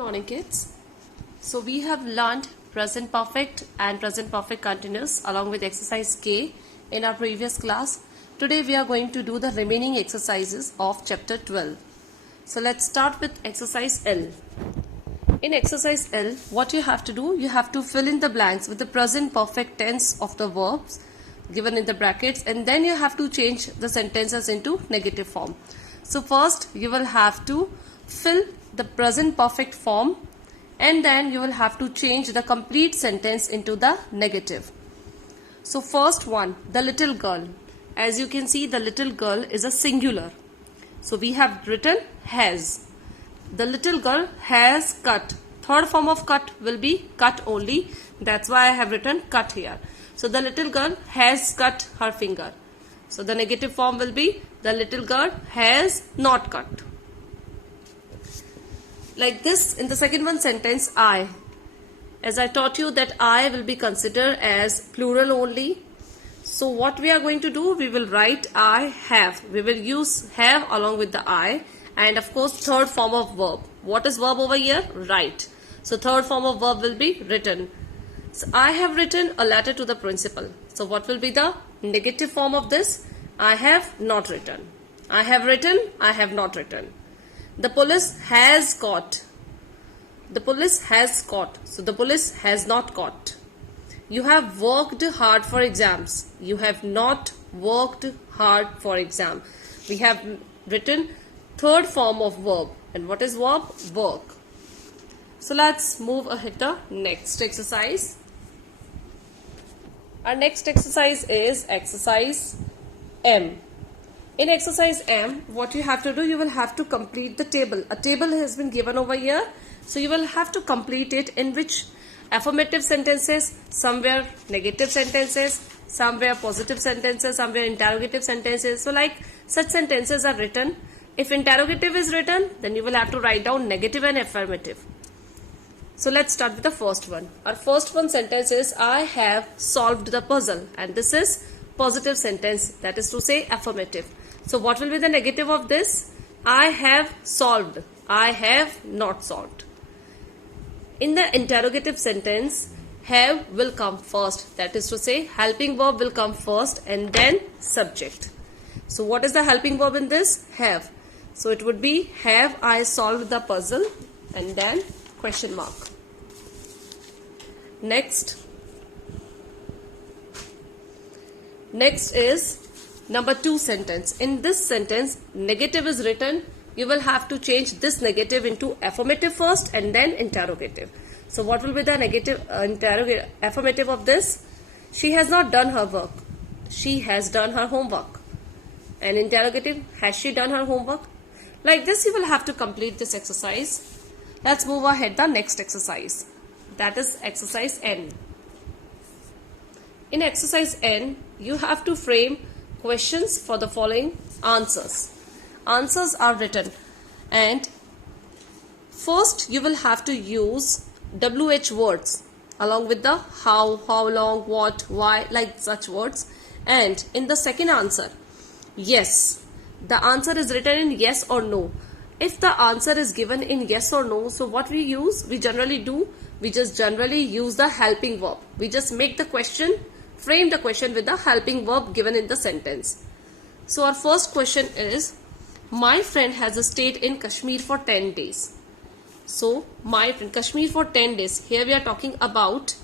Morning kids. So we have learned present perfect and present perfect continuous along with exercise K in our previous class. Today we are going to do the remaining exercises of chapter 12. So let's start with exercise L. In exercise L, what you have to do, you have to fill in the blanks with the present perfect tense of the verbs given in the brackets, and then you have to change the sentences into negative form. So first you will have to fill the present perfect form, and then you will have to change the complete sentence into the negative. So first one, the little girl. As you can see, the little girl is a singular. So we have written has. The little girl has cut. Third form of cut will be cut only. That's why I have written cut here. So the little girl has cut her finger. So the negative form will be the little girl has not cut. Like this, in the second one sentence, I. As I taught you that I will be considered as plural only. So what we are going to do, we will write I have. We will use have along with the I. And of course, third form of verb. What is verb over here? Write. So third form of verb will be written. So I have written a letter to the principal. So what will be the negative form of this? I have not written. I have written, I have not written. The police has caught. The police has caught. So the police has not caught. You have worked hard for exams. You have not worked hard for exam. We have written third form of verb. And what is verb? Work. So let's move ahead to next exercise. Our next exercise is exercise M. In exercise M, what you have to do, you will have to complete the table. A table has been given over here. So you will have to complete it in which affirmative sentences, somewhere negative sentences, somewhere positive sentences, somewhere interrogative sentences. So like such sentences are written. If interrogative is written, then you will have to write down negative and affirmative. So let's start with the first one. Our first one sentence is I have solved the puzzle, and this is positive sentence, that is to say affirmative. So what will be the negative of this? I have solved. I have not solved. In the interrogative sentence, have will come first. That is to say, helping verb will come first and then subject. So what is the helping verb in this? Have. So it would be have I solved the puzzle and then question mark. Next is number 2 sentence. In this sentence, negative is written. You will have to change this negative into affirmative first and then interrogative. So what will be the negative affirmative of this? She has not done her work. She has done her homework. And interrogative, has she done her homework? Like this you will have to complete this exercise. Let's move ahead to the next exercise. That is exercise N. In exercise N, you have to frame questions for the following answers. Answers are written, and first you will have to use WH words along with the how long, what, why, like such words. And in the second answer, yes, the answer is written in yes or no. If the answer is given in yes or no, so what we use, we just generally use the helping verb. We just make the question, frame the question with the helping verb given in the sentence. So our first question is, my friend has stayed in Kashmir for 10 days. So my friend, Kashmir for 10 days. Here we are talking about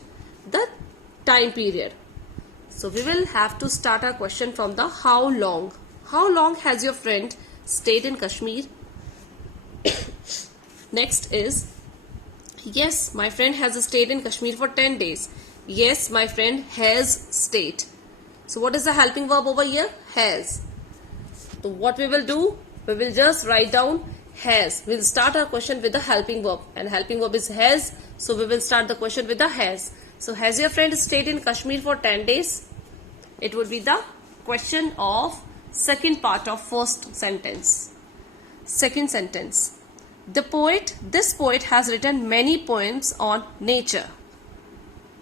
the time period. So we will have to start our question from the how long. How long has your friend stayed in Kashmir? Next is, yes, my friend has stayed in Kashmir for 10 days. Yes, my friend has stayed. So what is the helping verb over here? Has. So what we will do? We will just write down has. We will start our question with the helping verb, and helping verb is has. So we will start the question with the has. So has your friend stayed in Kashmir for 10 days? It would be the question of second part of first sentence. Second sentence. This poet has written many poems on nature.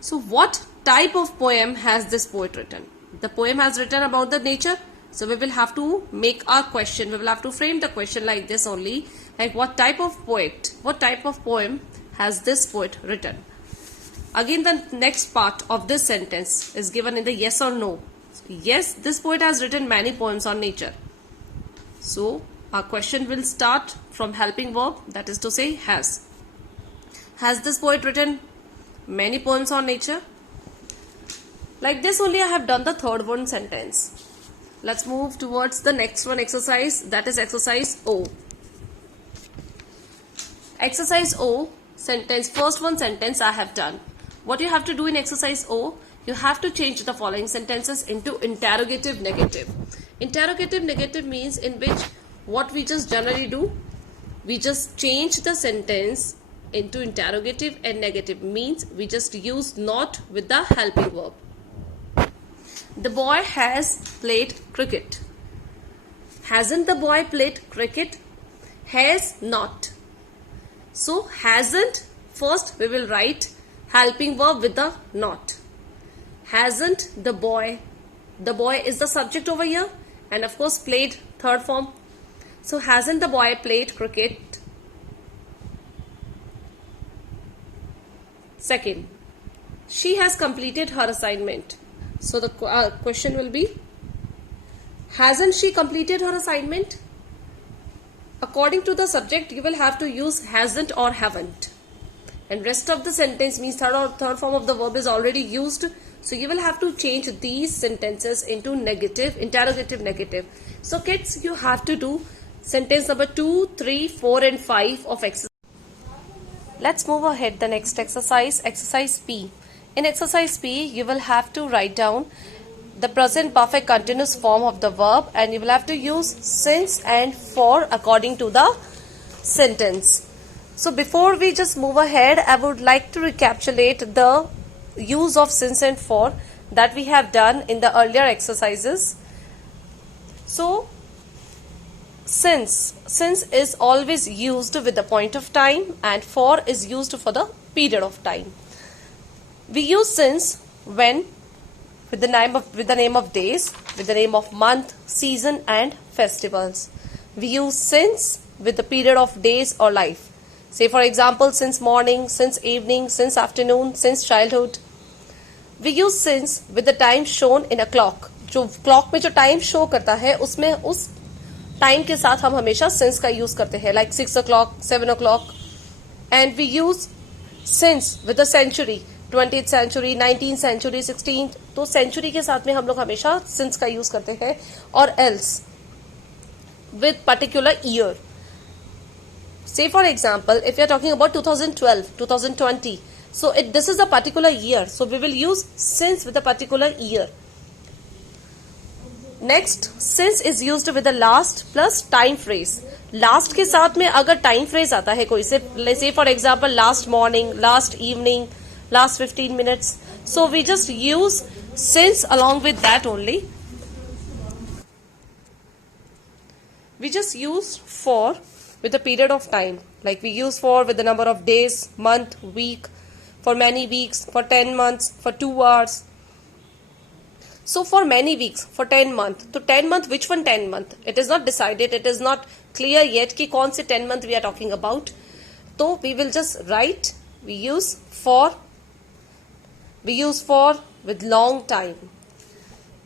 So what type of poem has this poet written? The poem has written about the nature. So we will have to make our question, we will have to frame the question like this only, like what type of poem has this poet written? Again, the next part of this sentence is given in the yes or no. Yes, this poet has written many poems on nature. So our question will start from helping verb, that is to say has. Has this poet written many poems on nature? Like this only I have done the third one sentence. Let's move towards the next one exercise, that is exercise O. Exercise O sentence, first one sentence I have done. What you have to do in exercise O, you have to change the following sentences into interrogative negative. Interrogative negative means in which what we just generally do, we just change the sentence into interrogative and negative, means we just use not with the helping verb. The boy has played cricket. Hasn't the boy played cricket? Has not. So hasn't, first we will write helping verb with the not. Hasn't the boy is the subject over here, and of course played, third form. So hasn't the boy played cricket? Second, she has completed her assignment. So the question will be, hasn't she completed her assignment? According to the subject, you will have to use hasn't or haven't. And rest of the sentence means third form of the verb is already used. So you will have to change these sentences into negative, interrogative negative. So kids, you have to do sentence number 2, 3, 4 and 5 of exercise. Let's move ahead the next exercise, exercise P. In exercise P, you will have to write down the present perfect continuous form of the verb, and you will have to use since and for according to the sentence. So before we just move ahead, I would like to recapitulate the use of since and for that we have done in the earlier exercises. So since is always used with the point of time, and for is used for the period of time. We use since when with the name of days, with the name of month, season and festivals. We use since with the period of days or life. Say for example, since morning, since evening, since afternoon, since childhood. We use since with the time shown in a clock. जो clock में जो time show करता है, उसमें उस time के साथ हम हमेशा since का use करते हैं, like 6 o'clock, 7 o'clock. And we use since with the century, 20th century, 19th century, 16th. तो century के साथ में हम लोग हमेशा since का use करते हैं. और else with particular year. Say for example, if you are talking about 2012, 2020, so this is a particular year, so we will use since with a particular year. Next, since is used with the last plus time phrase. Last के साथ में अगर time phrase आता है कोई से, say for example last morning, last evening, last 15 minutes, so we just use since along with that only. We just use for with the period of time, like we use for with the number of days, month, week, for many weeks, for 10 months, for 2 hours. So for many weeks, for 10 months. So 10 month, which one 10 month? It is not decided, it is not clear yet कि कौन से 10 month we are talking about. So we will just write, we use for with long time.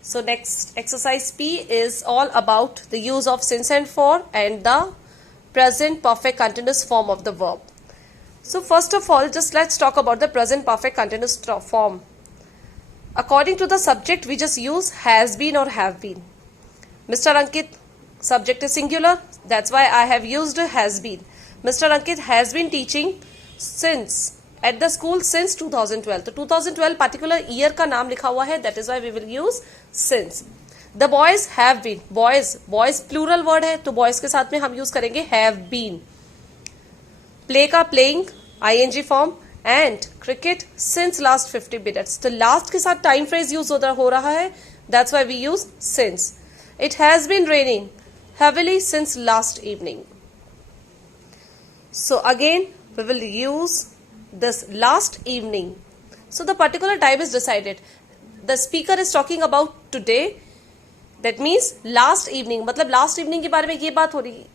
So next exercise P is all about the use of since and for and the present perfect continuous form of the verb. So first of all, just let's talk about the present perfect continuous form. According to the subject, we just use has been or have been. Mr. Ankit, subject is singular, that's why I have used has been. Mr. Ankit has been teaching since at the school since 2012. तो 2012 particular year का नाम लिखा हुआ है, that is why we will use since. The boys have been. Boys plural word है, तो boys के साथ में हम use करेंगे have been. Play का playing ing form and cricket since last 50 minutes. तो last के साथ time phrase use हो रहा है, that's why we use since. It has been raining heavily since last evening. So again we will use this last evening. So the particular time is decided. The speaker is talking about today. That means last evening, मतलब last evening के बारे में ये बात हो रही है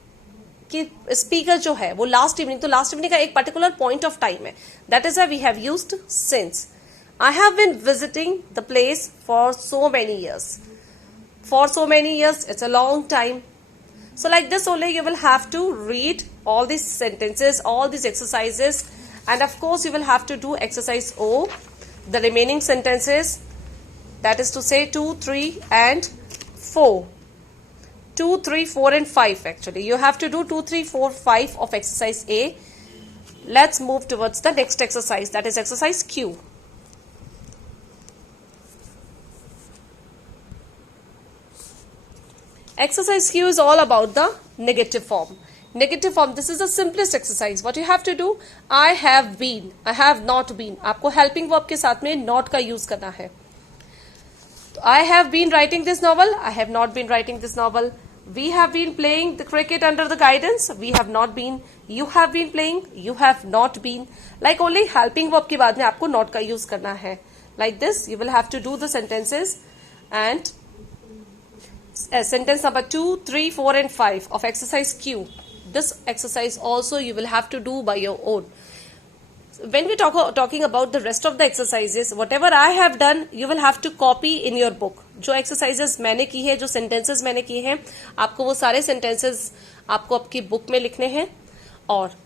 कि स्पीकर जो है वो लास्ट इवनिंग, तो लास्ट इवनिंग का एक पर्टिकुलर पॉइंट ऑफ टाइम है. That is we have used since. I have been visiting the place for so many years. For so many years, it's a long time. So like this only you will have to read all these sentences, all these exercises, and of course you will have to do exercise O, the remaining sentences, that is to say 2, 3 and 4. 2, 3, 4 and 5 actually. You have to do 2, 3, 4, 5 of exercise A. Let's move towards the next exercise, that is exercise Q. Exercise Q is all about the negative form. Negative form, this is the simplest exercise. What you have to do, I have been, I have not been. आपको helping verb के साथ में not का use करना है. I have been writing this novel, I have not been writing this novel. We have been playing the cricket under the guidance, we have not been. You have been playing, you have not been. Like only helping verb के बाद में आपको not का use करना है. Like this, you will have to do the sentences and sentence number 2, 3, 4 and 5 of exercise Q. This exercise also you will have to do by your own. When we talking about the rest of the exercises, whatever I have done, you will have to copy in your book. जो exercises मैंने की है, जो sentences मैंने किए हैं, आपको वो सारे sentences आपको आपकी book में लिखने हैं. और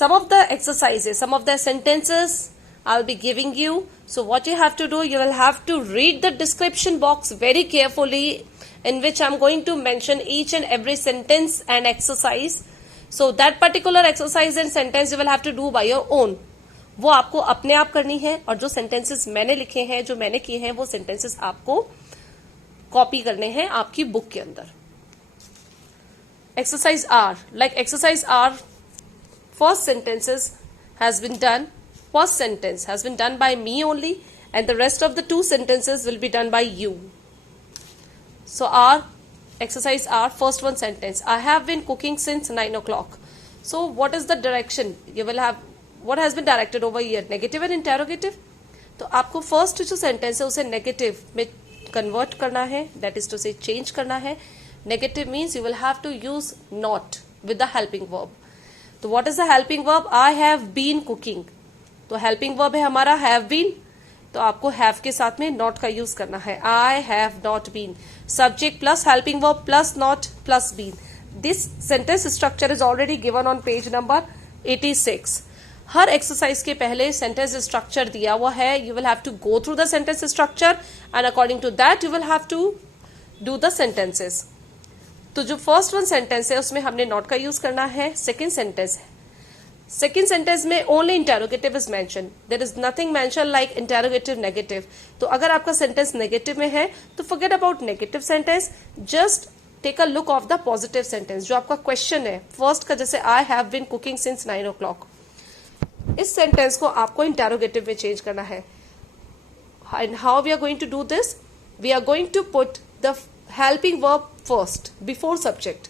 some of the exercises, some of the sentences I'll be giving you. So what you have to do, you will have to read the description box very carefully, in which I'm going to mention each and every sentence and exercise. So that particular exercise and sentence you will have to do by your own. वो आपको अपने आप करनी है, और जो sentences मैंने लिखे हैं, जो मैंने किए हैं, वो sentences आपको कॉपी करने हैं आपकी बुक के अंदर. Exercise R, like exercise R, first sentences has been done. First sentence has been done by me only, and the rest of the 2 sentences will be done by you. So our exercise R, first one sentence, I have been cooking since 9 o'clock. So what is the direction? You will have, what has been directed over here? Negative and interrogative. तो आपको first जो sentence है उसे negative में convert करना है, that is to say change करना है. Negative means you will have to use not with the helping verb. तो what is the helping verb? I have been cooking. तो helping verb है हमारा have been. तो आपको have के साथ में not का यूज करना है. I have not been. Subject plus helping verb plus not plus been. This sentence structure is already given on page number 86. Her exercise के पहले sentence structure दिया हुआ है. You will have to go through the sentence structure and according to that you will have to do the sentences. तो जो first one sentence है उसमें हमने not का यूज करना है. Second sentence है, सेकेंड सेंटेंस में only interrogative is mention. There is nothing mention like interrogative negative. तो अगर आपका सेंटेंस नेगेटिव में है तो forget about negative sentence, just take a look of the positive sentence. जो आपका क्वेश्चन है फर्स्ट का, जैसे I have been cooking since 9 o'clock, इस सेंटेंस को आपको इंटेरोगेटिव में चेंज करना है. And how we are going to do this? We are going to put the helping verb first before subject.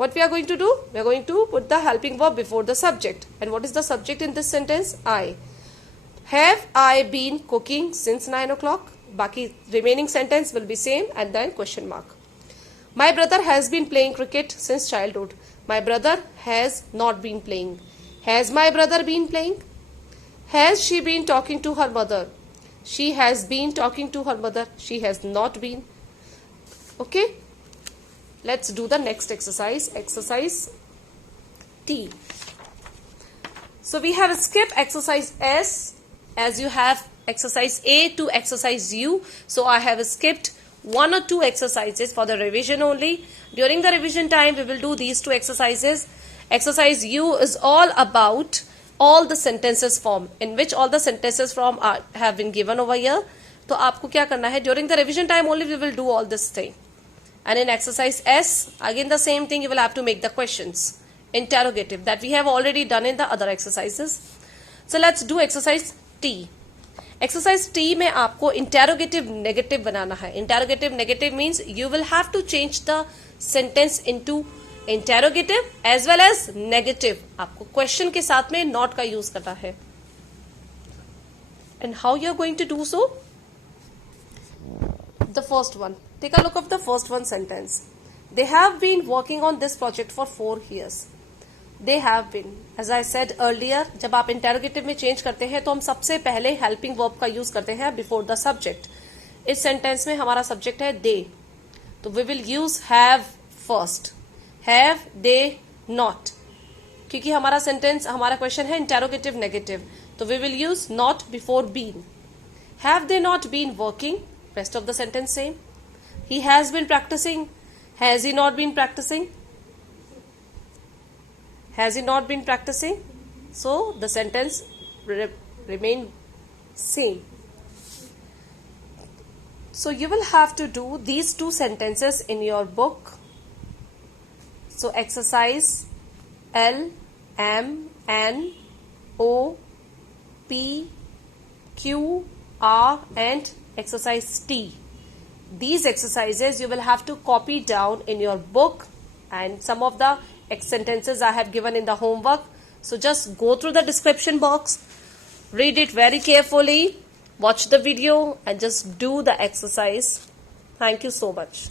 What we are going to do? We are going to put the helping verb before the subject. And what is the subject in this sentence? I. Have I been cooking since 9 o'clock? Baki remaining sentence will be same and then question mark. My brother has been playing cricket since childhood. My brother has not been playing. Has my brother been playing? Has she been talking to her mother? She has been talking to her mother. She has not been. Okay? Let's do the next exercise, exercise T. So we have skipped exercise S as you have exercise A to exercise U. So I have skipped 1 or 2 exercises for the revision only. During the revision time, we will do these 2 exercises. Exercise U is all about all the sentences form, in which all the sentences form have been given over here. तो आपको क्या करना है? During the revision time only we will do all this thing. And in exercise S, again the same thing, you will have to make the questions. Interrogative, that we have already done in the other exercises. So let's do exercise T. Exercise T में आपको interrogative negative बनाना है. Interrogative negative means you will have to change the sentence into interrogative as well as negative. आपको question के साथ में not का use करना है. And how you are going to do so? The first one. Take a look of the first one sentence. They have been working on this project for 4 years. They have been. As I said earlier, जब आप interrogative में change करते हैं तो हम सबसे पहले helping verb का use करते हैं before the subject. इस sentence में हमारा subject है they. तो we will use have first. Have they not? क्योंकि हमारा sentence, हमारा question है interrogative negative. तो we will use not before been. Have they not been working? Rest of the sentence same. He has been practicing. Has he not been practicing? Has he not been practicing? So the sentence remain same. So you will have to do these 2 sentences in your book. So exercise L, M, N, O, P, Q, R and exercise T. These exercises you will have to copy down in your book, and some of the sentences I have given in the homework. So just go through the description box, read it very carefully, watch the video and just do the exercise. Thank you so much.